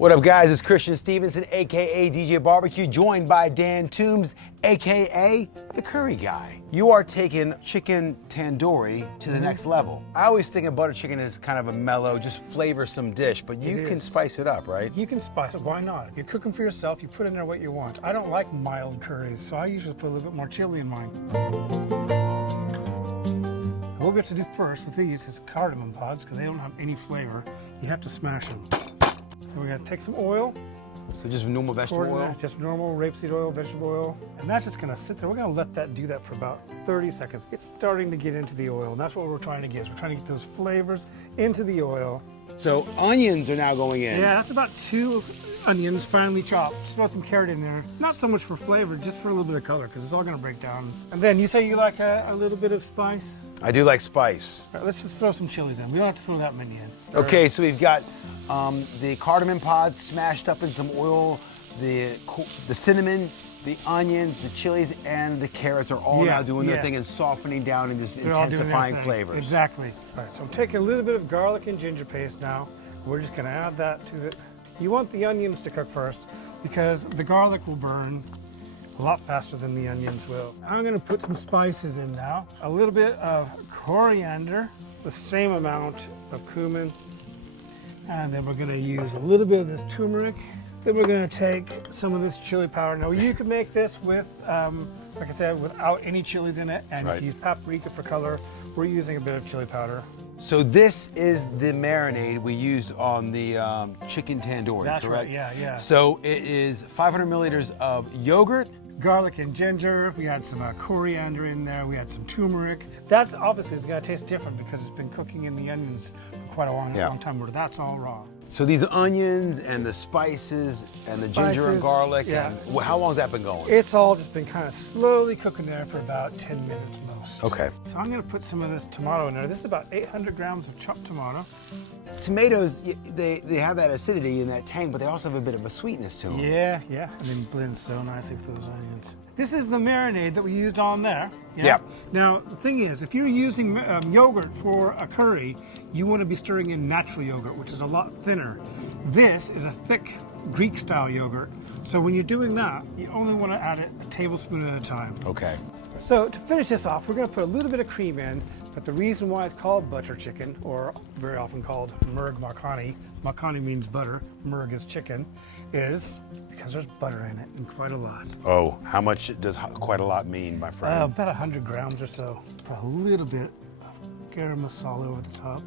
What up, guys? It's Christian Stevenson, aka DJ Barbecue, joined by Dan Toombs, aka the Curry Guy. You are taking chicken tandoori to the next level. I always think of butter chicken as kind of a mellow, just flavorsome dish, but you can spice it up, right? You can spice it. Why not? If you're cooking for yourself, you put in there what you want. I don't like mild curries, so I usually put a little bit more chili in mine. What we have to do first with these is cardamom pods, because they don't have any flavor. You have to smash them. We're going to take some oil. So just normal vegetable oil? Just normal rapeseed oil, vegetable oil. And that's just going to sit there. We're going to let that do that for about 30 seconds. It's starting to get into the oil, and that's what we're trying to get. We're trying to get those flavors into the oil. So onions are now going in. Yeah, that's about 2 onions finely chopped. Throw some carrot in there. Not so much for flavor, just for a little bit of color, because it's all going to break down. And then you say you like a little bit of spice? I do like spice. All right, let's just throw some chilies in. We don't have to throw that many in. Okay, so we've got the cardamom pods smashed up in some oil, the cinnamon, the onions, the chilies, and the carrots are all now doing their thing and softening down and just intensifying flavors. Exactly. All right, so I'm taking a little bit of garlic and ginger paste now. We're just going to add that to it. You want the onions to cook first because the garlic will burn a lot faster than the onions will. I'm going to put some spices in now. A little bit of coriander, the same amount of cumin, and then we're going to use a little bit of this turmeric. Then we're going to take some of this chili powder. Now you can make this with, like I said, without any chilies in it, and you can use paprika for color. We're using a bit of chili powder. So this is the marinade we used on the chicken tandoori, That's correct? Right, yeah. So it is 500 milliliters of yogurt, garlic and ginger. We had some coriander in there. We had some turmeric. That's obviously going to taste different because it's been cooking in the onions for quite a long time, where that's all raw. So these onions and the spices and the ginger and garlic, and how long has that been going? It's all just been kind of slowly cooking there for about 10 minutes most. Okay. So I'm going to put some of this tomato in there. This is about 800 grams of chopped tomato. Tomatoes, they have that acidity and that tang, but they also have a bit of a sweetness to them. Yeah, and they blend so nicely with those onions. This is the marinade that we used on there. Yep. Now, the thing is, if you're using yogurt for a curry, you want to be stirring in natural yogurt, which is a lot thinner. This is a thick Greek-style yogurt, so when you're doing that, you only want to add it a tablespoon at a time. Okay. So to finish this off, we're going to put a little bit of cream in, but the reason why it's called butter chicken, or very often called murg makhani, makhani means butter, murg is chicken, is because there's butter in it, and quite a lot. Oh, how much does quite a lot mean, my friend? About 100 grams or so. Put a little bit of garam masala over the top.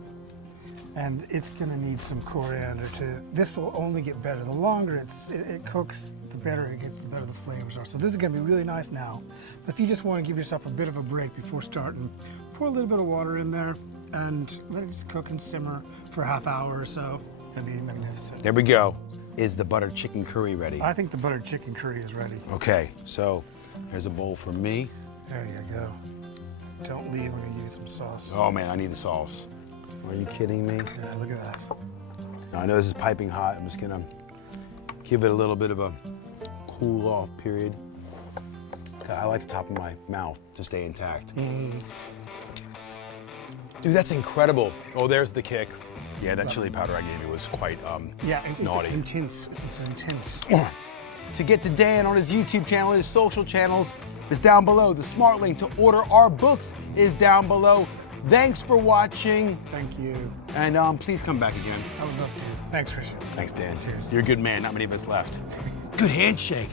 And it's gonna need some coriander too. This will only get better. The longer it cooks, the better it gets, the better the flavors are. So this is gonna be really nice now. But if you just wanna give yourself a bit of a break before starting, pour a little bit of water in there and let it just cook and simmer for a half hour or so. That'd be magnificent. There we go. Is the butter chicken curry ready? I think the butter chicken curry is ready. Okay, so here's a bowl for me. There you go. Don't leave, we're gonna give you some sauce. Oh man, I need the sauce. Are you kidding me? Yeah, look at that. Now, I know this is piping hot. I'm just gonna give it a little bit of a cool off period. I like the top of my mouth to stay intact. Dude, that's incredible. Oh, there's the kick. Yeah, that chili powder I gave you was quite naughty. It's intense. It's intense. To get to Dan on his YouTube channel, his social channels is down below. The smart link to order our books is down below. Thanks for watching. Thank you. And please come back again. I would love to. Thanks, Christian. Thanks, Dan. Cheers. You're a good man. Not many of us left. Good handshake.